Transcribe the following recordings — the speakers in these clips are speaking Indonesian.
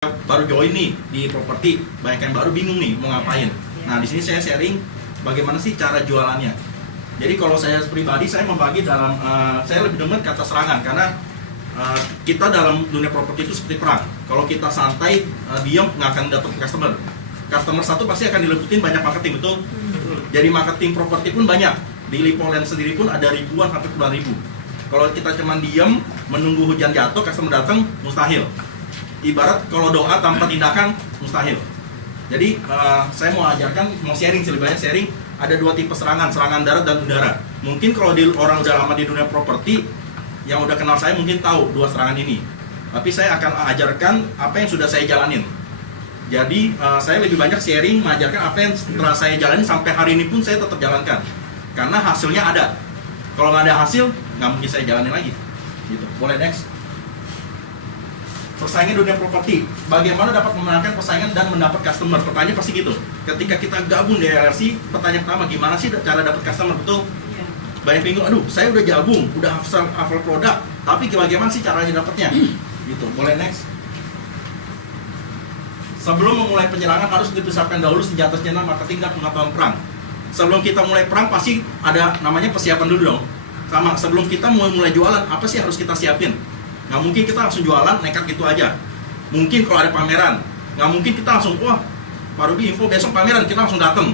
baru join nih di properti, banyak yang baru bingung nih mau ngapain. Nah di sini saya sharing bagaimana sih cara jualannya. Jadi kalau saya pribadi saya membagi dalam, saya lebih demen kata serangan karena kita dalam dunia properti itu seperti perang. Kalau kita santai, diam nggak akan dapat customer. Customer satu pasti akan dilebutin banyak marketing, betul? Jadi marketing properti pun banyak. Di Lipoland sendiri pun ada ribuan sampai puluhan ribu. Kalau kita cuma diam menunggu hujan jatuh, customer datang, mustahil. Ibarat kalau doa tanpa tindakan mustahil. Jadi saya mau ajarkan, mau sharing, lebih banyak sharing. Ada dua tipe serangan, serangan darat dan udara. Mungkin kalau orang udah lama di dunia properti, yang udah kenal saya mungkin tahu dua serangan ini. Tapi saya akan ajarkan apa yang sudah saya jalanin. Jadi saya lebih banyak sharing, mengajarkan apa yang setelah saya jalanin sampai hari ini pun saya tetap jalankan. Karena hasilnya ada. Kalau nggak ada hasil, nggak mungkin saya jalanin lagi. Gitu. Boleh next. Persaingan dunia properti, bagaimana dapat memenangkan persaingan dan mendapat customer? Pertanyaan pasti gitu. Ketika kita gabung di LLC, pertanyaan pertama, gimana sih cara dapat customer? Betul? Ya. Banyak bingung, aduh saya udah gabung, udah hafal produk, tapi bagaimana sih caranya dapatnya? Gitu. Boleh next. Sebelum memulai penyerangan harus dipersiapkan dahulu senjata-senjata marketing dan pengetahuan perang. Sebelum kita mulai perang pasti ada namanya persiapan dulu dong. Sama, sebelum kita mulai jualan, apa sih harus kita siapin? Nggak mungkin kita langsung jualan nekat gitu aja. Mungkin kalau ada pameran, nggak mungkin kita langsung, wah Pak Rudi info besok pameran, kita langsung datang.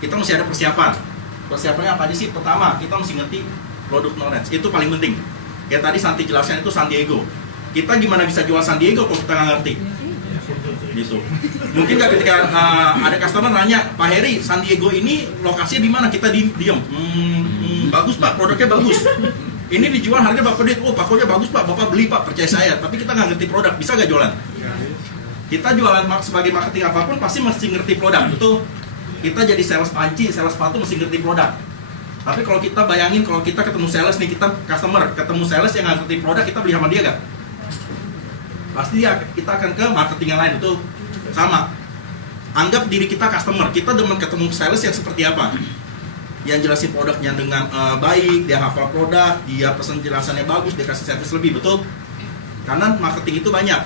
Kita mesti ada persiapan. Persiapannya apa aja sih? Pertama, kita mesti ngerti produk knowledge, itu paling penting. Kayak tadi Santi jelaskan itu San Diego. Kita gimana bisa jual San Diego kalau kita nggak ngerti? Gitu. Mungkin nggak ketika ada customer nanya, Pak Heri, San Diego ini lokasinya di mana? Kita diem. Bagus Pak, produknya bagus. Ini dijual harga Bapak duit, oh pakonya bagus Pak, Bapak beli Pak, percaya saya. Tapi kita nggak ngerti produk, bisa nggak jualan? Kita jualan sebagai marketing apapun pasti mesti ngerti produk, betul? Kita jadi sales panci, sales sepatu mesti ngerti produk. Tapi kalau kita bayangin, kalau kita ketemu sales nih, kita customer, ketemu sales yang nggak ngerti produk, kita beli sama dia nggak? Pasti ya, kita akan ke marketing yang lain, betul? Sama. Anggap diri kita customer, kita demen ketemu sales yang seperti apa? Yang jelasin produknya dengan baik, dia hafal produk, dia pesan jelasannya bagus, dia kasih servis lebih, betul? Karena marketing itu banyak.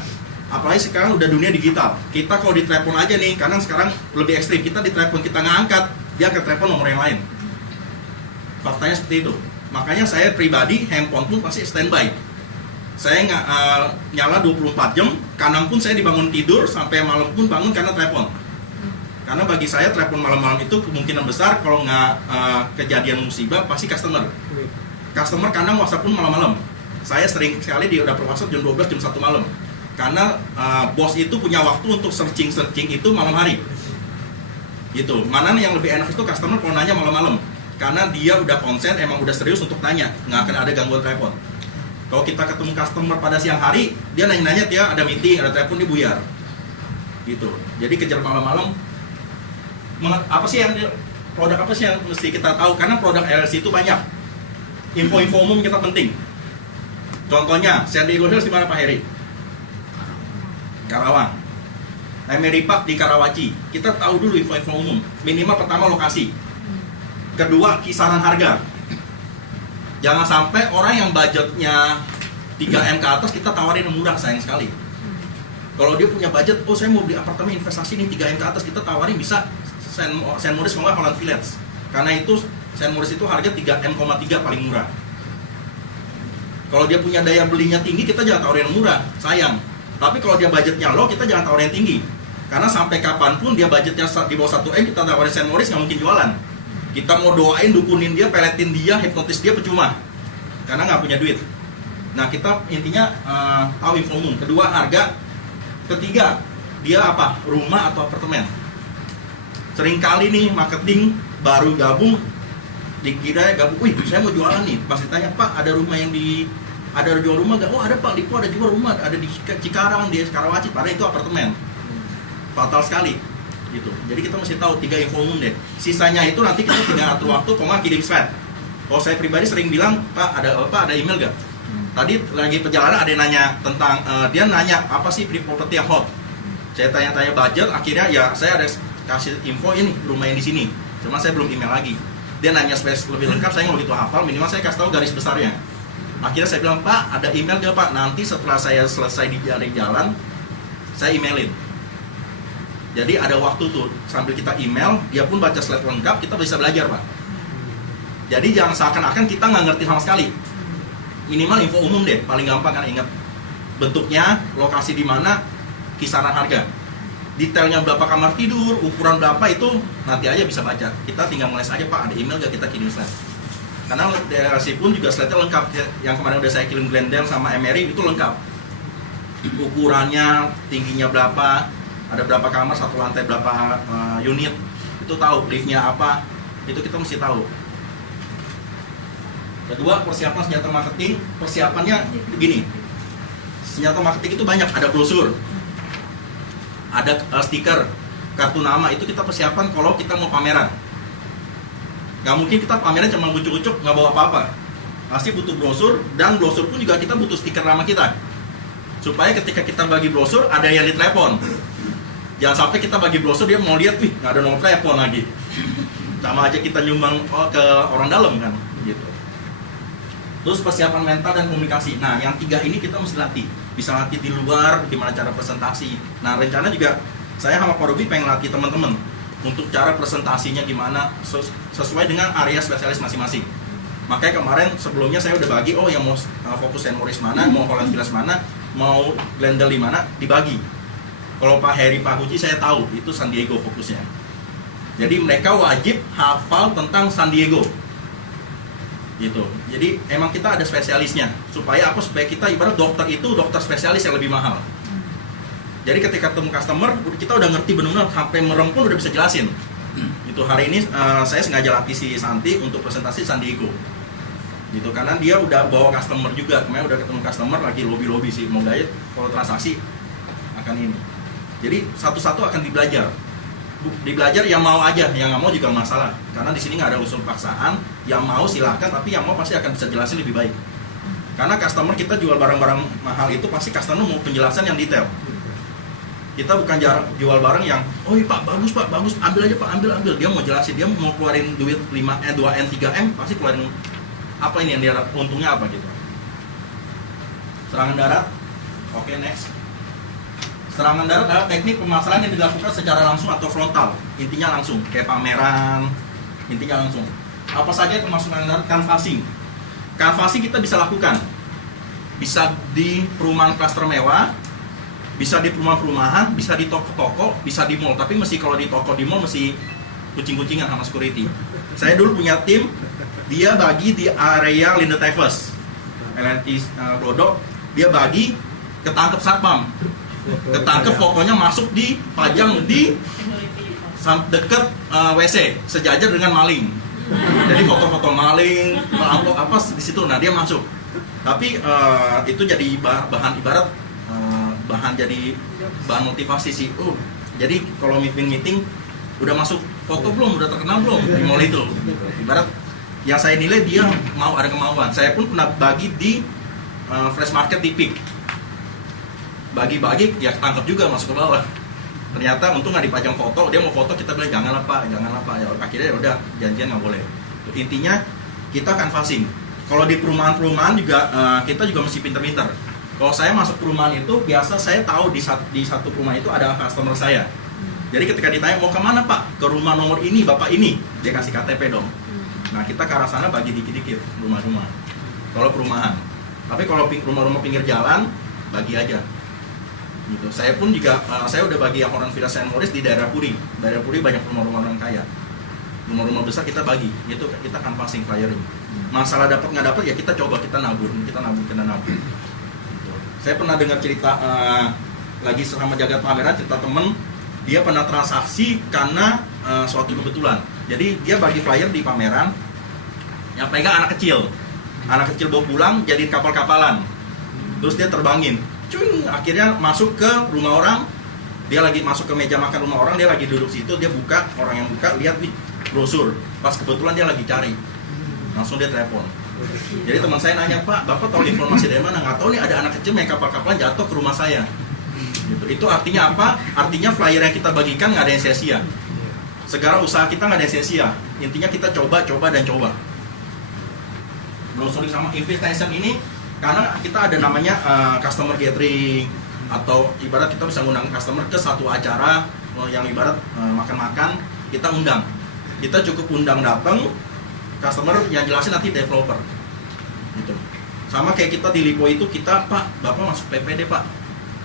Apalagi sekarang udah dunia digital. Kita kalau di telepon aja nih, karena sekarang lebih ekstrim, kita di telepon kita nggak angkat, dia ke telepon nomor yang lain. Faktanya seperti itu. Makanya saya pribadi, handphone pun pasti standby. Saya nggak nyala 24 jam, kadang pun saya dibangun tidur, sampai malam pun bangun karena telepon. Karena bagi saya telepon malam-malam itu kemungkinan besar kalau nggak kejadian musibah pasti customer. Customer kadang WhatsApp pun malam-malam. Saya sering sekali dia udah per WhatsApp jam 12 jam 1 malam. Karena bos itu punya waktu untuk searching itu malam hari. Gitu. Mana yang lebih enak itu customer kalau nanya malam-malam. Karena dia udah konsen, emang udah serius untuk tanya, nggak akan ada gangguan telepon. Kalau kita ketemu customer pada siang hari, dia nanya-nanya dia ada meeting, ada telepon, dia buyar. Gitu. Jadi kejar malam-malam. Apa sih yang produk apa sih yang mesti kita tahu? Karena produk LLC itu banyak. Info-info umum kita penting. Contohnya, San Diego Hills di mana Pak Heri? Karawang. Emery Park di Karawaci. Kita tahu dulu info-info umum. Minimal pertama lokasi. Kedua, kisaran harga. Jangan sampai orang yang budgetnya 3M ke atas kita tawarin yang murah, sayang sekali. Kalau dia punya budget, oh saya mau beli apartemen investasi nih 3M ke atas, kita tawarin bisa St. Moritz kalau Holland Village. Karena itu St. Moritz itu harga 3M,3 paling murah. Kalau dia punya daya belinya tinggi, kita jangan tawarin yang murah, sayang. Tapi kalau dia budgetnya low, kita jangan tawarin yang tinggi. Karena sampai kapanpun dia budgetnya di bawah 1M, kita tawarin St. Moritz nggak mungkin jualan. Kita mau doain, dukunin dia, peletin dia, hipnotis dia percuma. Karena nggak punya duit. Nah kita intinya tahu info umum. Kedua harga. Ketiga dia apa? Rumah atau apartemen. Seringkali nih marketing baru gabung, dikira gabung, wih saya mau jualan nih. Pas ditanya Pak ada rumah yang ada jual rumah nggak? Oh ada Pak, Lipo ada jual rumah, ada di Cikarang, di Karawaci. Padahal itu apartemen. Fatal sekali. Gitu. Jadi kita mesti tahu 3 info umum deh. Sisanya itu nanti kita tinggal atur waktu, kalau nggak kirim slide. Kalau saya pribadi sering bilang, Pak ada email nggak? Tadi lagi perjalanan ada yang nanya tentang, dia nanya apa sih properti yang hot. Saya tanya-tanya budget, akhirnya ya saya ada kasih info ini rumah yang di sini. Cuma saya belum email lagi. Dia nanya space lebih lengkap, saya nggak begitu hafal, minimal saya kasih tahu garis besarnya. Akhirnya saya bilang, Pak ada email nggak Pak? Nanti setelah saya selesai di jalan, saya emailin. Jadi ada waktu tuh sambil kita email, dia pun baca slide lengkap, kita bisa belajar Pak. Jadi jangan seakan-akan kita nggak ngerti sama sekali. Minimal info umum deh, paling gampang kan ingat. Bentuknya, lokasi di mana, kisaran harga. Detailnya berapa kamar tidur, ukuran berapa itu nanti aja bisa baca. Kita tinggal ngeles aja Pak, ada email gak kita kirim slide. Karena DRC pun juga slide-nya lengkap. Yang kemarin udah saya kirim Glendale sama Emery itu lengkap. Ukurannya, tingginya berapa, ada berapa kamar, satu lantai berapa unit, itu tahu. Liftnya apa, itu kita mesti tahu. Kedua, persiapan senjata marketing. Persiapannya begini. Senjata marketing itu banyak, ada brosur, ada stiker, kartu nama, itu kita persiapan kalau kita mau pameran. Nggak mungkin kita pameran cuma ucuk-ucuk, nggak bawa apa-apa. Pasti butuh brosur, dan brosur pun juga kita butuh stiker nama kita. Supaya ketika kita bagi brosur, ada yang ditelepon. Jangan sampai kita bagi brosur, dia mau lihat, wih nggak ada nomor telepon lagi. Sama aja kita nyumbang ke orang dalam kan, gitu. Terus persiapan mental dan komunikasi. Nah, yang 3 ini kita mesti latih. Bisa latih di luar, gimana cara presentasi. Nah, rencana juga saya sama Pak Ruby pengen latih teman-teman untuk cara presentasinya gimana sesuai dengan area spesialis masing-masing. Makanya kemarin sebelumnya saya udah bagi, yang mau fokus St. Moritz mana, mau Holland Villas mana, mau Glendale di mana, dibagi. Kalau Pak Heri, Pak Huji saya tahu itu San Diego fokusnya. Jadi mereka wajib hafal tentang San Diego. Gitu. Jadi emang kita ada spesialisnya supaya apa? Supaya kita ibarat dokter itu dokter spesialis yang lebih mahal. Jadi ketika ketemu customer kita udah ngerti benar-benar sampai merem pun udah bisa jelasin. Itu hari ini saya sengaja latih si Santi untuk presentasi San Diego. Gitu karena dia udah bawa customer juga. Kemarin udah ketemu customer lagi lobby sih mau diet kalau transaksi akan ini. Jadi satu-satu akan dibelajar yang mau aja, yang nggak mau juga masalah karena di sini nggak ada unsur paksaan. Yang mau silahkan, tapi yang mau pasti akan bisa jelasin lebih baik karena customer kita jual barang-barang mahal itu pasti customer mau penjelasan yang detail. Kita bukan jual barang yang iya Pak bagus ambil aja Pak ambil. Dia mau jelasin, dia mau keluarin duit 5M 2M 3M pasti keluarin apa ini yang dia untungnya apa gitu. Serangan darat. Oke, next. Serangan darat adalah teknik pemasaran yang dilakukan secara langsung atau frontal. Intinya langsung, kayak pameran, intinya langsung. Apa saja termasuk serangan darat? Canvassing. Canvassing kita bisa lakukan. Bisa di perumahan klaster mewah, bisa di perumahan-perumahan, bisa di toko-toko, bisa di mall. Tapi mesti kalau di toko, di mall mesti kucing-kucingan sama security. Saya dulu punya tim, dia bagi di area Linde Tevez, LNT Glodok, dia bagi ketangkep satpam. Ketangkep pokoknya masuk di pajang di dekat WC sejajar dengan maling. Jadi foto-foto maling, apa di situ. Nah dia masuk. Tapi itu jadi bahan ibarat jadi bahan motivasi sih. Jadi kalau meeting udah masuk foto belum, udah terkenal belum di mall itu. Ibarat yang saya nilai dia mau ada kemauan. Saya pun pernah bagi di Fresh Market di Peak. Bagi-bagi ya ketangkep juga masuk ke bawah. Ternyata untung nggak dipajang foto, dia mau foto kita bilang janganlah pak ya, akhirnya ya udah janjian nggak boleh. Intinya kita canvassing. Kalau di perumahan juga kita juga mesti pinter-pinter. Kalau saya masuk perumahan itu biasa saya tahu di satu perumahan itu ada customer saya. Jadi ketika ditanya mau kemana pak, ke rumah nomor ini bapak ini, dia kasih KTP dong. Nah kita ke arah sana bagi dikit-dikit rumah-rumah. Kalau perumahan. Tapi kalau rumah-rumah pinggir jalan bagi aja. Gitu. Saya pun juga, saya udah bagi yang orang Villa St. Moritz di daerah Puri. Daerah Puri banyak rumah-rumah orang kaya. Rumah-rumah besar kita bagi, itu kita canvassing, flyering. Masalah dapat nggak dapat ya kita coba, kita nabur. Gitu. Saya pernah dengar cerita lagi selama jaga pameran, cerita temen, dia pernah transaksi karena suatu kebetulan. Jadi dia bagi flyer di pameran, yang pegang anak kecil bawa pulang jadi kapal-kapalan. Terus dia terbangin. Akhirnya masuk ke rumah orang, dia lagi masuk ke meja makan rumah orang, dia lagi duduk situ, dia buka, orang yang buka lihat nih brosur, pas kebetulan dia lagi cari, langsung dia telepon. Jadi teman saya nanya, Pak, Bapak tahu informasi dari mana? Nggak tahu nih ada anak kecil main kapal-kapalan jatuh ke rumah saya. Gitu. Itu artinya apa? Artinya flyer yang kita bagikan nggak ada yang sia-sia. Segala usaha kita nggak ada yang sia-sia. Intinya kita coba. Browsing sama invitation ini karena kita ada namanya customer gathering, Atau ibarat kita bisa ngundang customer ke satu acara yang ibarat makan-makan, kita undang. Kita cukup undang datang, customer yang jelasin nanti developer. Gitu. Sama kayak kita di Lipo itu, kita, Pak, Bapak masuk PPD, Pak.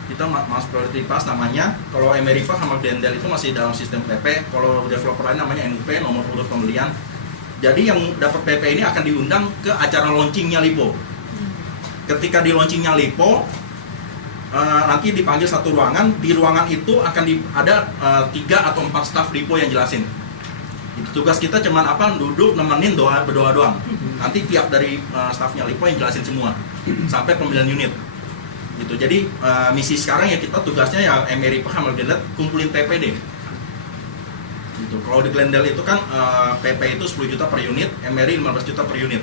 Kita masuk priority pass namanya. Kalau America sama Glendale itu masih dalam sistem PP. Kalau developer lain namanya NUP, nomor urut pembelian. Jadi yang dapat PP ini akan diundang ke acara launchingnya Lipo. Ketika di launchingnya Lipo, nanti dipanggil satu ruangan. Di ruangan itu akan ada 3 atau 4 staff Lipo yang jelasin. Tugas kita cuman duduk nemenin berdoa doang. Nanti tiap dari staffnya Lipo yang jelasin semua sampai pemilihan unit. Gitu. Jadi misi sekarang ya kita tugasnya ya America sama Glendale kumpulin PPD. Gitu. Kalau di Glendale itu kan PP itu 10 juta per unit, MRI 15 juta per unit.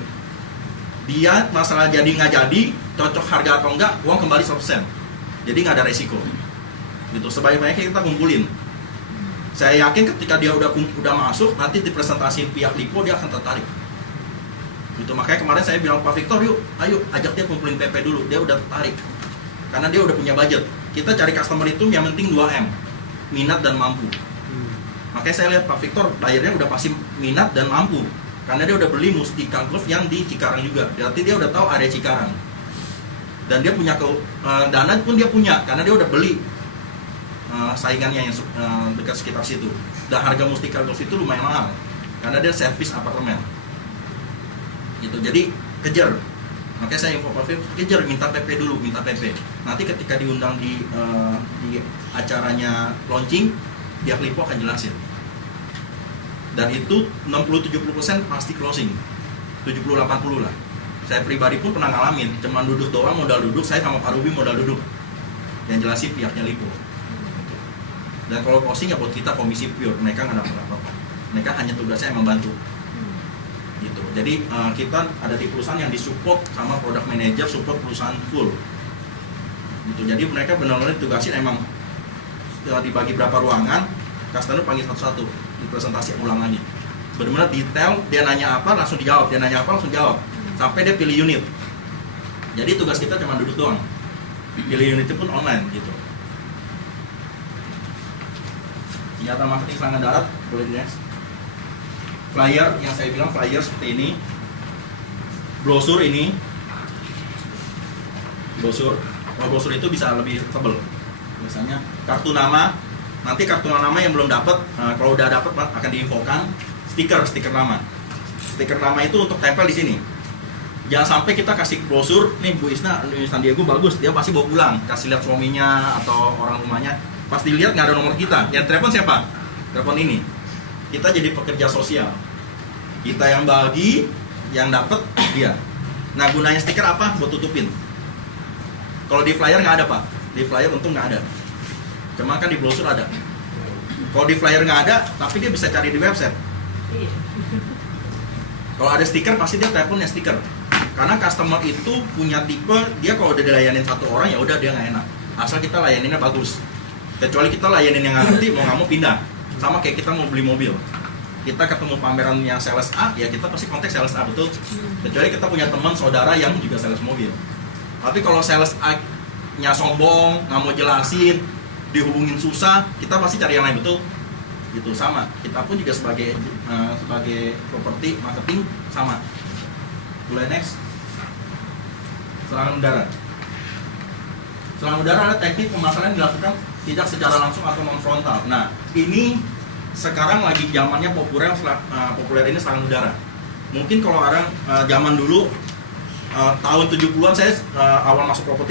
Dia masalah jadi nggak jadi, cocok harga atau enggak, uang kembali 100%. Jadi nggak ada resiko. Gitu. Sebaik-baiknya kita kumpulin. Saya yakin ketika dia udah masuk, nanti dipresentasiin pihak Lipo, dia akan tertarik. Gitu. Makanya kemarin saya bilang, Pak Victor, yuk, ayo ajak dia kumpulin PP dulu. Dia udah tertarik. Karena dia udah punya budget. Kita cari customer itu yang penting 2M, minat dan mampu. Makanya saya lihat Pak Victor bayarnya udah pasti minat dan mampu. Karena dia udah beli Mustika Golf yang di Cikarang juga. Berarti dia udah tahu area Cikarang. Dan dia punya dana pun dia punya, karena dia udah beli saingannya yang dekat sekitar situ. Dan harga Mustika Golf itu lumayan mahal, karena dia servis apartemen. Gitu. Jadi kejar. Makanya saya info Pak Victor, kejar, minta PP dulu, minta PP. Nanti ketika diundang di acaranya launching, pihak Lipo akan jelasin. Dan itu 60-70% pasti closing, 70-80 lah. Saya pribadi pun pernah ngalamin, cuman duduk doang, modal duduk, saya sama Pak Ruby modal duduk. Yang jelasin pihaknya Lipo. Dan kalau closing ya buat kita komisi pure, mereka nggak dapat apa-apa. Mereka hanya tugasnya membantu. Gitu. Jadi kita ada di perusahaan yang disupport sama product manager, support perusahaan full. Gitu. Jadi mereka benar-benar ditugasin emang dibagi berapa ruangan, customer panggil satu-satu, dipresentasi ulang lagi. Benar-benar detail, dia nanya apa langsung dijawab, dia nanya apa langsung jawab, sampai dia pilih unit. Jadi tugas kita cuma duduk doang. Pilih unit itu pun online gitu. Senjata marketing serangan darat, boleh di next. Flyer yang saya bilang flyer seperti ini, brosur ini, brosur. Kalau brosur itu bisa lebih tebal. Biasanya kartu nama, nanti kartu nama yang belum dapat, kalau udah dapat akan diinfokan. Stiker nama. Stiker nama itu untuk tempel di sini. Jangan sampai kita kasih brosur, nih Bu Isna, San Diego bagus, dia pasti bawa pulang, kasih lihat suaminya atau orang rumahnya, pas dilihat nggak ada nomor kita. Yang telepon siapa? Telepon ini. Kita jadi pekerja sosial. Kita yang bagi, yang dapat dia. Nah gunanya stiker apa? Buat tutupin. Kalau di flyer nggak ada Pak. Di flyer untung nggak ada. Cuma kan di brosur ada. Kalau di flyer nggak ada, tapi dia bisa cari di website. Kalau ada stiker pasti dia telepon yang stiker. Karena customer itu punya tipe, dia kalau udah dilayanin satu orang ya udah dia nggak enak. Asal kita layaninnya bagus. Kecuali kita layanin yang nggak ngerti, mau nggak mau pindah. Sama kayak kita mau beli mobil, kita ketemu pameran yang sales A, ya kita pasti kontak sales A, betul. Kecuali kita punya teman saudara yang juga sales mobil. Tapi kalau sales A nya sombong, nggak mau jelasin, dihubungin susah, kita pasti cari yang lain, betul. Gitu sama. Kita pun juga sebagai properti marketing sama. Mulai next. Serangan udara. Serangan udara adalah teknik pemasaran yang dilakukan tidak secara langsung atau non frontal. Nah, ini sekarang lagi zamannya populer ini serangan udara. Mungkin kalau orang zaman dulu tahun 70-an saya awal masuk properti